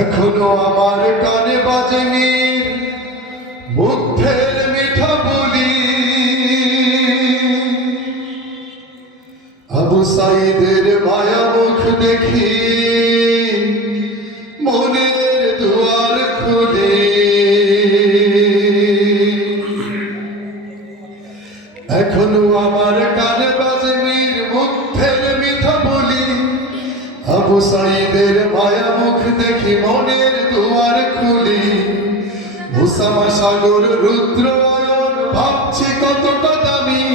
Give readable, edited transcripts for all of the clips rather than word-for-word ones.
এখনো আমার কানে বাজেনি মুগ্ধের মিঠা বলি, আবু সাইদের মায়া মুখ দেখি মনের দুয়ার খুলি। এখনো আমার কানে বাজেনি মুগ্ধের মিঠা বলি, আবু সাইদের মায়া মুখ দেখি মনের দুয়ার খুলি। মুসামা সাগর রুদ্র আয়ন ভাবছি কতটা দামি,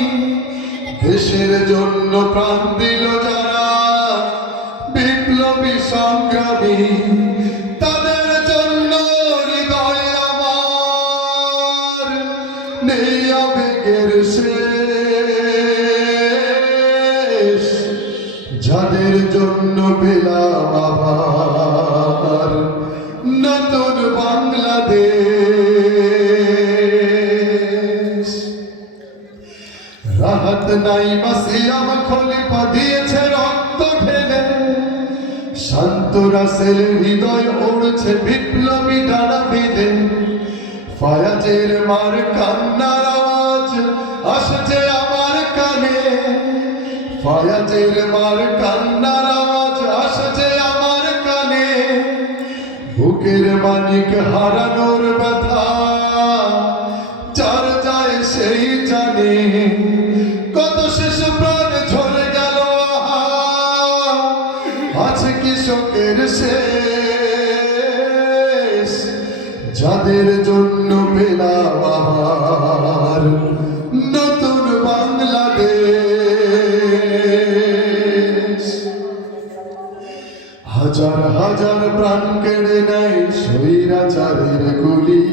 দেশের জন্য প্রাণ দিল যারা বিপ্লবী সংগ্রামী, তাদের জন্য হৃদয় আমার নেই আবেগের শেষ, যাদের জন্য পেলাম আবার নতুন বাংলাদেশ। রাহাত নাই মাসিয়াম খলিফা দিয়েছে রক্ত ঢেলে, শান্ত রাসেল হৃদয় ওড়ছে বিপ্লবী ডানা বেঁধে। ফায়াজের মার কান্নার আওয়াজ আসছে আমার কানে, ফায়াজের মার কান্নার আওয়াজ আসছে আমার কানে। বুকের মানিক হারানোর ব্যথা যার যায় সেই জানে, কত শিশু প্রাণ ঝরে গেল আছে কি শোকের শেষ, যাদের জন্য পেলাম আবার নতুন বাংলাদেশ। হাজার হাজার প্রাণ কেড়ে নেয় স্বৈরাচারের গুলি,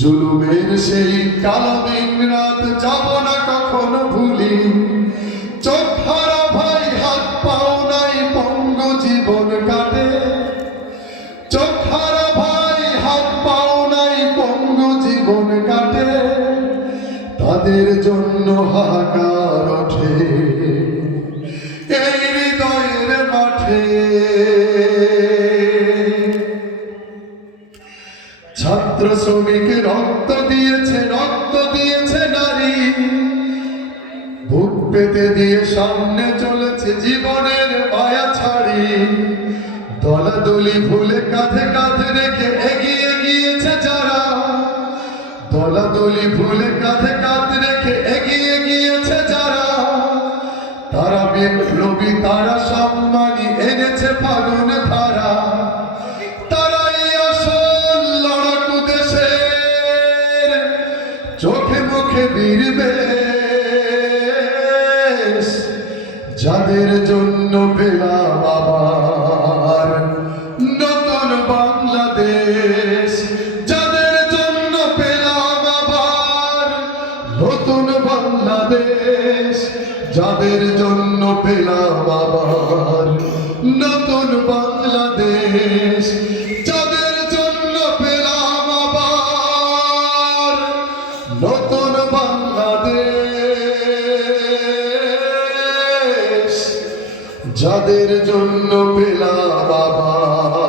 জুলুমের সেই কালো দিন রাত যাব না কখনো ভুলি। চোখ হারা ভাই হাত পাও নাই পঙ্গু জীবন কাটে, চোখ হারা ভাই হাত পাও নাই পঙ্গু জীবন কাটে। তাদের জন্য হাহাকার ওঠে এই হৃদয়ের মাঠে। ছাত্র শ্রমিক রক্ত দিয়েছে নারী, বুক পেতে দিয়ে সামনে চলেছে জীবনের মায়া ছাড়ি। দলাদলি ভুলে কাঁধে কাঁধে রেখে এগিয়ে গিয়েছে যারা, দলাদলি ভুলে কাঁধে কাঁধে রেখে এগিয়ে গিয়েছে যারা। তারা বিপ্লবী, তারা সম্মানী এনেছে ফাগুন ধারা। তারাই আসল লড়াকু দেশের চোখে মুখে বীর বেশ, যাদের জন্য পেলাম আবার নতুন বাংলাদেশ, যাদের জন্য পেলাম আবার নতুন বাংলাদেশ, যাদের জন্য পেলাম আবার নতুন বাংলাদেশ, যাদের জন্য পেলাম আবার নতুন বাংলাদেশ, যাদের জন্য পেলাম আবার